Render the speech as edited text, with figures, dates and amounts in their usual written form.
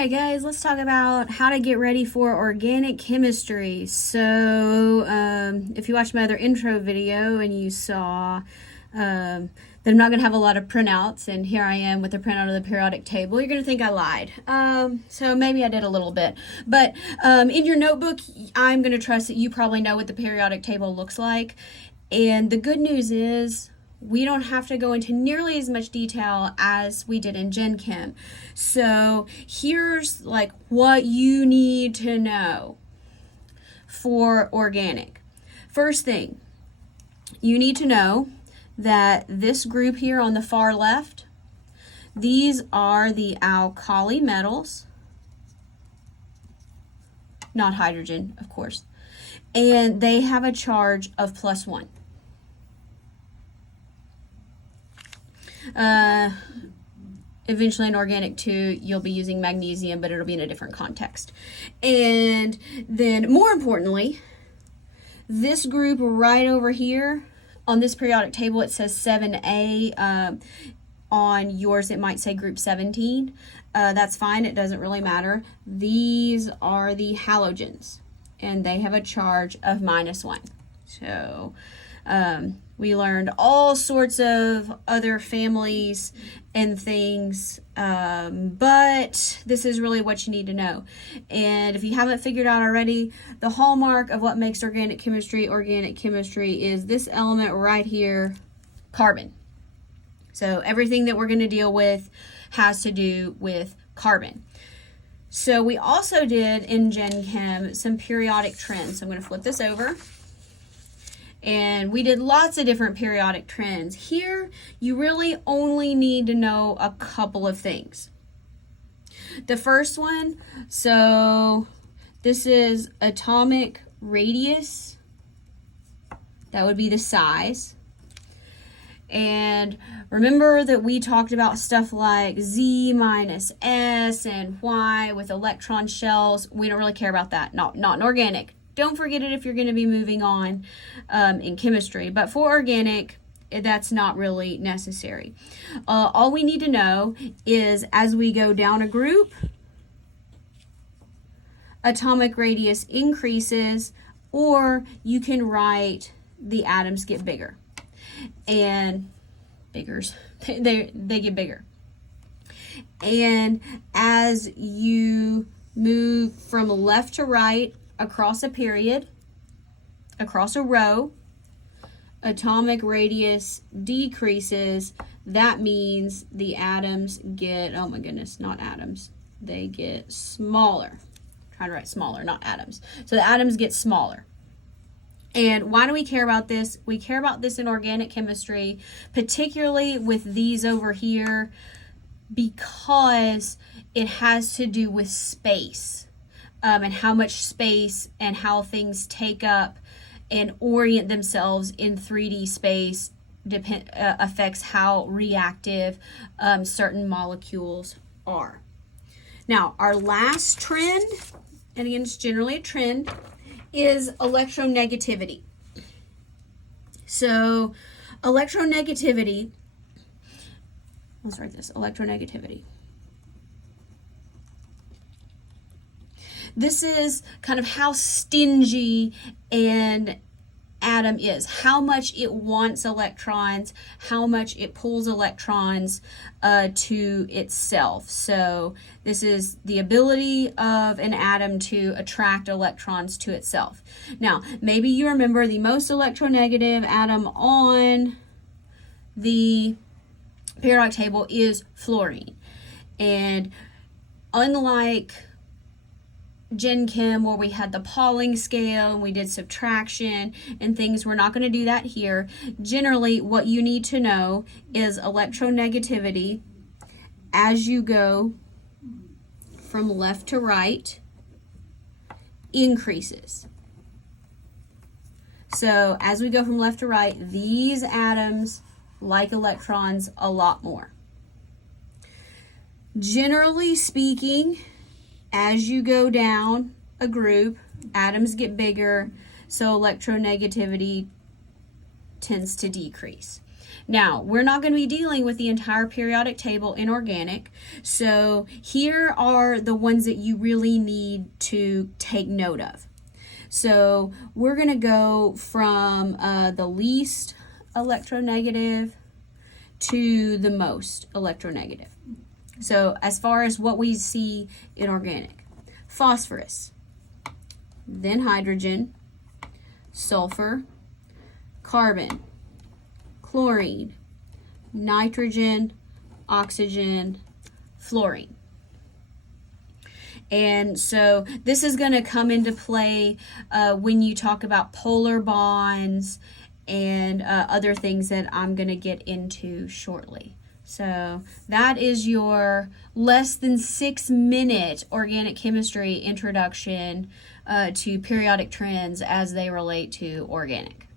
Alright guys, let's talk about how to get ready for organic chemistry. So, if you watched my other intro video and you saw that I'm not going to have a lot of printouts, and here I am with a printout of the periodic table, you're going to think I lied. So maybe I did a little bit. But in your notebook, I'm going to trust that you probably know what the periodic table looks like. And the good news is, we don't have to go into nearly as much detail as we did in Gen Chem. So here's like what you need to know for organic. First thing, you need to know that this group here on the far left, these are the alkali metals, not hydrogen, of course, and they have a charge of +1. Eventually in organic 2 you'll be using magnesium, but it'll be in a different context. And then more importantly, this group right over here on this periodic table, it says 7A. On yours it might say group 17. That's fine, it doesn't really matter. These are the halogens and they have a charge of -1. So we learned all sorts of other families and things, but this is really what you need to know. And if you haven't figured out already, the hallmark of what makes organic chemistry is this element right here, carbon. So everything that we're going to deal with has to do with carbon. So we also did in Gen Chem some periodic trends. So I'm going to flip this over. And we did lots of different periodic trends. Here, you really only need to know a couple of things. The first one, so this is atomic radius. That would be the size. And remember that we talked about stuff like Z minus S and Y with electron shells. We don't really care about that, not in organic. Don't forget it if you're going to be moving on in chemistry. But for organic, that's not really necessary. All we need to know is as we go down a group, atomic radius increases, or you can write the atoms get bigger. And they get bigger. And as you move from left to right, across a period, across a row, atomic radius decreases. That means the atoms get, oh my goodness, not atoms. They get smaller. I'm trying to write smaller, not atoms. So the atoms get smaller. And why do we care about this? We care about this in organic chemistry, particularly with these over here, because it has to do with space. And how much space and how things take up and orient themselves in 3D space affects how reactive certain molecules are. Now, our last trend, and again, it's generally a trend, is electronegativity. So, electronegativity, let's write this, electronegativity. This is kind of how stingy an atom is, how much it wants electrons, how much it pulls electrons to itself. So this is the ability of an atom to attract electrons to itself. Now, maybe you remember the most electronegative atom on the periodic table is fluorine. And unlike Gen Chem, where we had the Pauling scale and we did subtraction and things, we're not going to do that here. Generally, what you need to know is electronegativity as you go from left to right increases. So as we go from left to right, these atoms like electrons a lot more. Generally speaking, as you go down a group, atoms get bigger, so electronegativity tends to decrease. Now, we're not going to be dealing with the entire periodic table in organic, so here are the ones that you really need to take note of. So we're going to go from the least electronegative to the most electronegative. So as far as what we see in organic, phosphorus, then hydrogen, sulfur, carbon, chlorine, nitrogen, oxygen, fluorine. And so this is going to come into play when you talk about polar bonds and other things that I'm going to get into shortly. So that is your less than 6-minute organic chemistry introduction to periodic trends as they relate to organic.